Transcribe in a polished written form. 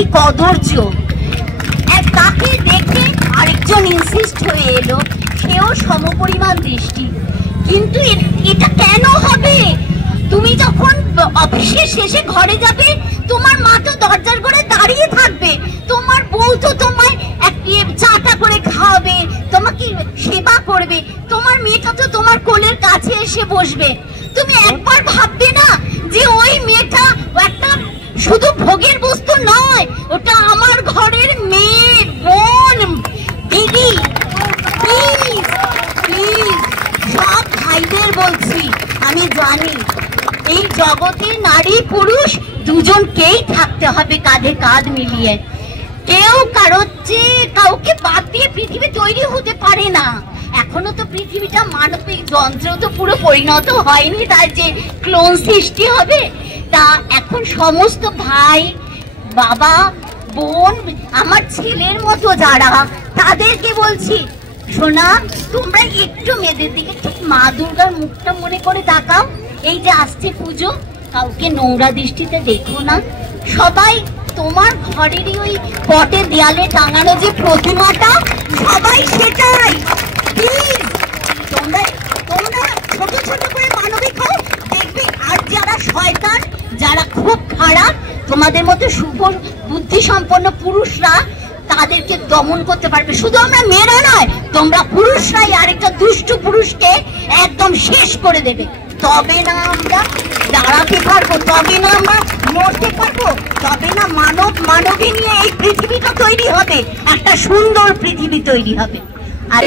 এই কদর্য। তাকে দেখে আরেকজন ইনসিস্ট হয়ে এলো, সেও সমপরিমাণ দৃষ্টি। কিন্তু এটা কেন হবে? তুমি যখন অফিসের শেষে ঘরে যাবে, তোমার মা তো দরজার ঘরে দাঁড়িয়ে থাকবে, তোমার বউ তো তোমায় চাটা করে খাওয়াবে, তোমাকে সেবা করবে, তোমার মেয়েটা তো তোমার কোলের কাছে এসে বসবে। তুমি একবার ভাববে না যে ওই মেয়েটা একটা শুধু ভোগের বস্তু নয়, ওটা আমার ঘরের মেয়ে, বোন, দিদি। প্লিজ প্লিজ, সব ভাইদের বলছি, আমি জানি এই জগতে নারী পুরুষ দুজনকেই থাকতে হবে কাঁধে কাঁধ মিলিয়ে। কেউ কারোর চেয়ে কাউকে বাদ দিয়ে পৃথিবী তৈরি হতে পারে না। এখনো তো পৃথিবীটা মানবিক যন্ত্রেও তো পুরো পরিণত হয়নি, তার যে ক্লোন সৃষ্টি হবে। তা এখন সমস্ত ভাই, বাবা, বোন, আমার ছেলের মতো যারা, তাদেরকে বলছি, শোনা, তোমরা একটু মেয়েদের দিকে ঠিক মা দুর্গার মুখটা মনে করে তাকাও। এই যে আসছে পুজো, কাউকে নোংরা দৃষ্টিতে দেখো না। সবাই তোমার ঘরেরই ওই পটের দেয়ালে টাঙানো যে প্রতিমাটা, সবাই সেটাই। প্লিজ তোমরা ছোট ছোট করে মানবিক হও, দেখবে। আর যারা শয়তান, যারা খুব খারাপ, তোমাদের মতো শুভ বুদ্ধি সম্পন্ন পুরুষরা তাদেরকে দমন করতে পারবে। শুধু আমরা মেয়েরা নয়, তোমরা পুরুষরাই আরেকটা দুষ্ট পুরুষকে একদম শেষ করে দেবে। তবে না আমরা দাঁড়াতে পারবো, তবে না আমরা মরতে পারবো, তবে না মানবী নিয়ে এই পৃথিবীটা তৈরি হবে, একটা সুন্দর পৃথিবী তৈরি হবে। আর